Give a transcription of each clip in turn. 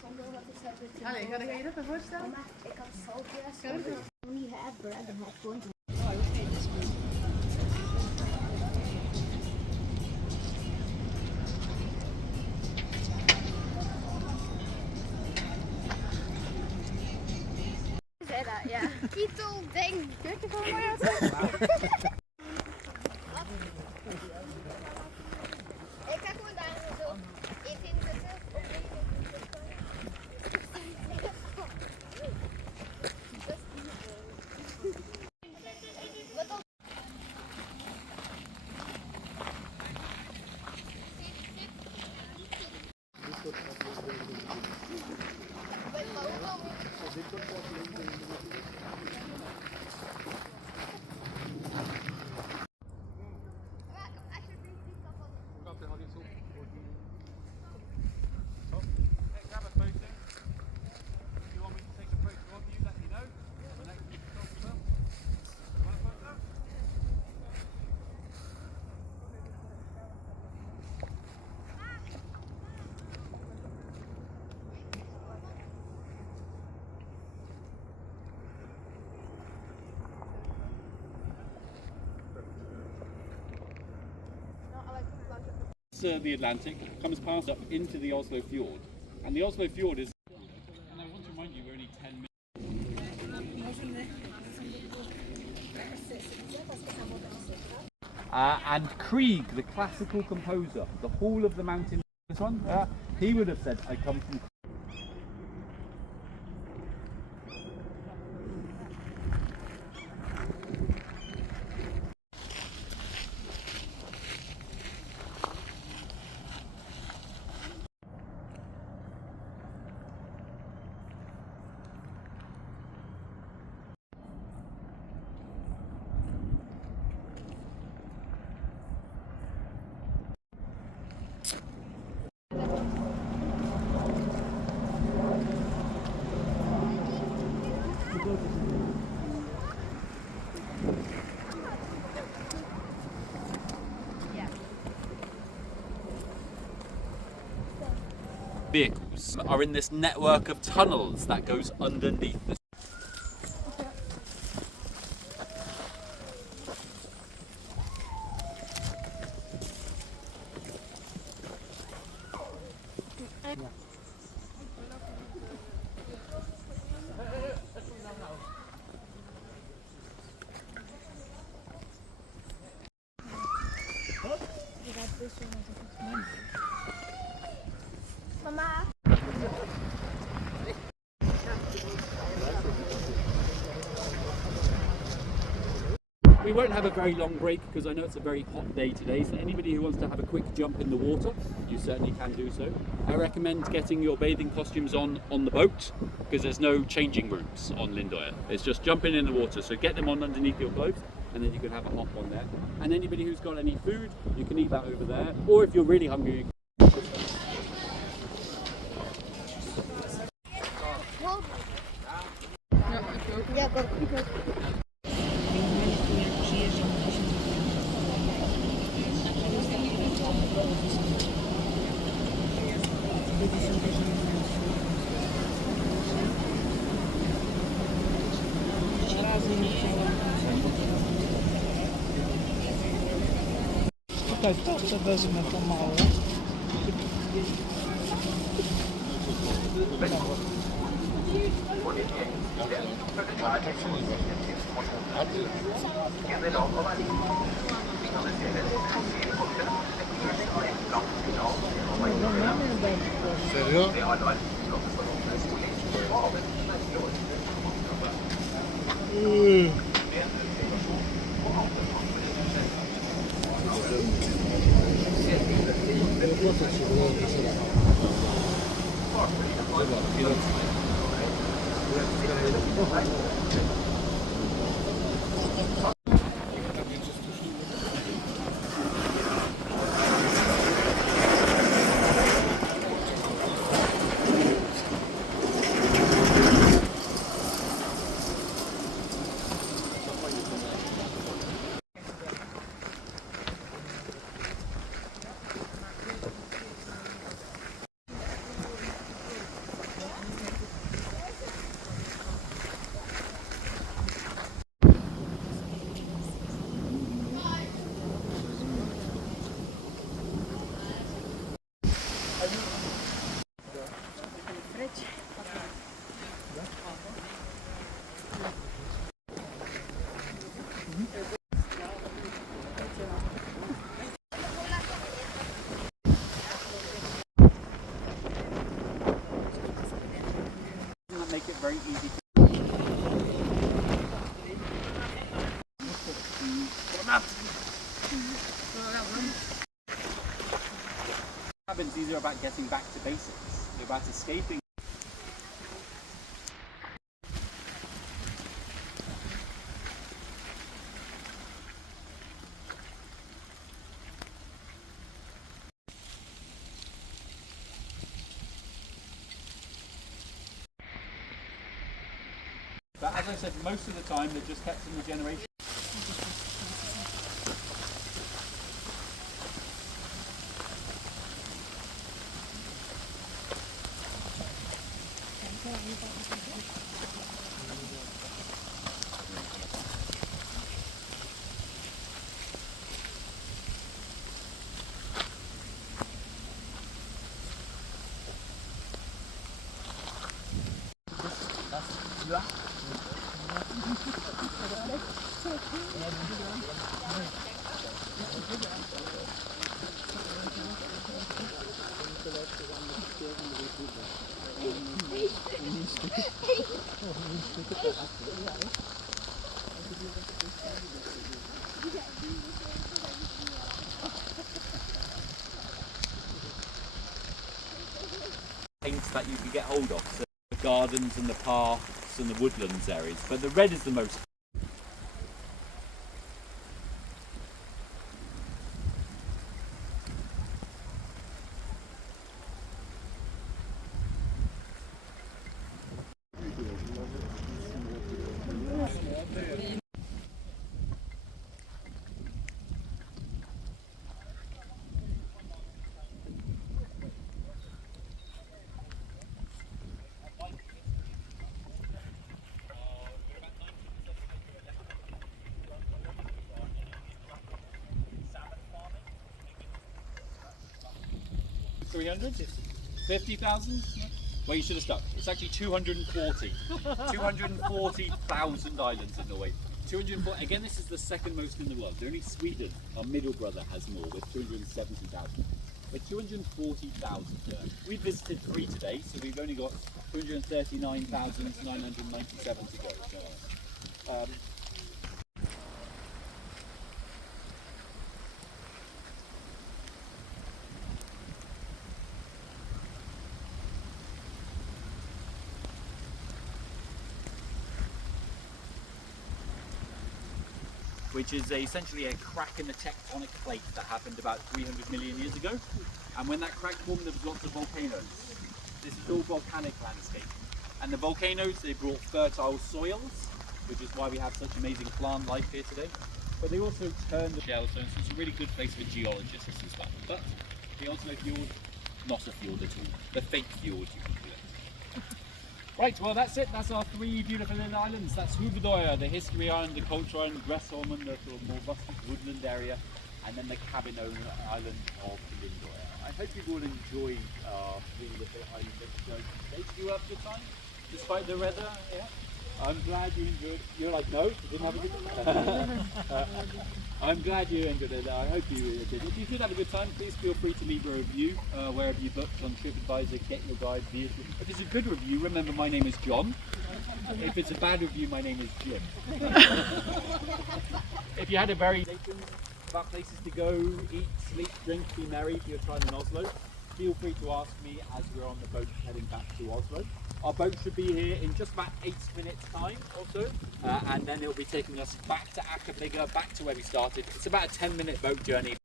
zonder wat ik zou doen. Allee, ga je dat even voorstellen? Maar ik had saltjes zonder niet have bread and have fun. Zei dat, ja. Kietel, ding. Kijk je gewoon mooi uit. Ik ga gewoon daar zo even in zitten. The Atlantic comes past up into the Oslofjord, and the Oslofjord is. And I want to remind you, we're only 10 minutes. And Krieg, the classical composer, the Hall of the Mountain. This one, he would have said, "I come from." Vehicles are in this network of tunnels that goes underneath the. Mama. We won't have a very long break because I know it's a very hot day today, so anybody who wants to have a quick jump in the water, you certainly can do so. I recommend getting your bathing costumes on the boat because there's no changing rooms on Lindoya. It's just jumping in the water, so get them on underneath your clothes and then you can have a hop on there. And anybody who's got any food, you can eat that over there, or if you're really hungry, you can. Ja, go. Tutaj to wezmę pomału. Serio? it very easy. Cabins, these are about getting back to basics. They're about escaping. But as I said, most of the time they're just kept in the generation. Paints that you can get hold of, so the gardens and the parks and the woodlands areas, but the red is the most. $300? 50,000? Well, you should have stuck. It's actually 240. 240,000 islands in Norway. 240. Again, this is the second most in the world. Only Sweden, our middle brother, has more with 270,000. But 240,000. We visited 3 today, so we've only got 239,997 to go. So, which is essentially a crack in the tectonic plate that happened about 300 million years ago. And when that crack formed, there was lots of volcanoes. This is all volcanic landscape. And the volcanoes, they brought fertile soils, which is why we have such amazing plant life here today. But they also turned the shell, so it's a really good place for geologists as well. But the Oslofjord, not a fjord at all. The fake fjord, you can call it. Right, well that's it. That's our 3 beautiful little islands. That's Hovedoya, the history island, the culture island, Gressholmen, the sort of more rustic woodland area, and then the cabin island of Lindoya. I hope you've all enjoyed our 3 little island excursions today. Did you have a good time, despite the weather? Yeah. I'm glad you enjoyed it. You're like, no, you didn't have a good time. I'm glad you enjoyed it. I hope you did. If you did have a good time, please feel free to leave a review wherever you booked on TripAdvisor, Get Your Guide, vehicle. If it's a good review, remember my name is John. If it's a bad review, my name is Jim. If you had a very about places to go, eat, sleep, drink, be merry for your time in Oslo, feel free to ask me as we're on the boat heading back to Oslo. Our boat should be here in just about 8 minutes time or so, and then it'll be taking us back to Akerbygge, back to where we started. It's about a 10-minute boat journey.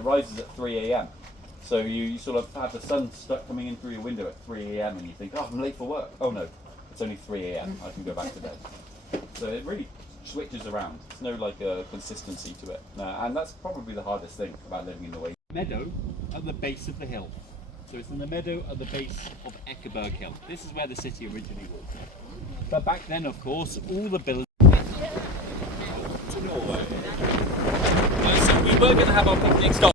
it rises at 3 a.m. So you sort of have the sun stuck coming in through your window at 3 a.m. and you think, oh, I'm late for work. Oh no, it's only 3 a.m. I can go back to bed. So it really switches around. There's no like consistency to it. And that's probably the hardest thing about living in Norway. Meadow at the base of the hill. So it's in the meadow at the base of Ekeberg Hill. This is where the city originally was. But back then, of course, all the buildings to Norway. So we were going to have our picnic stop.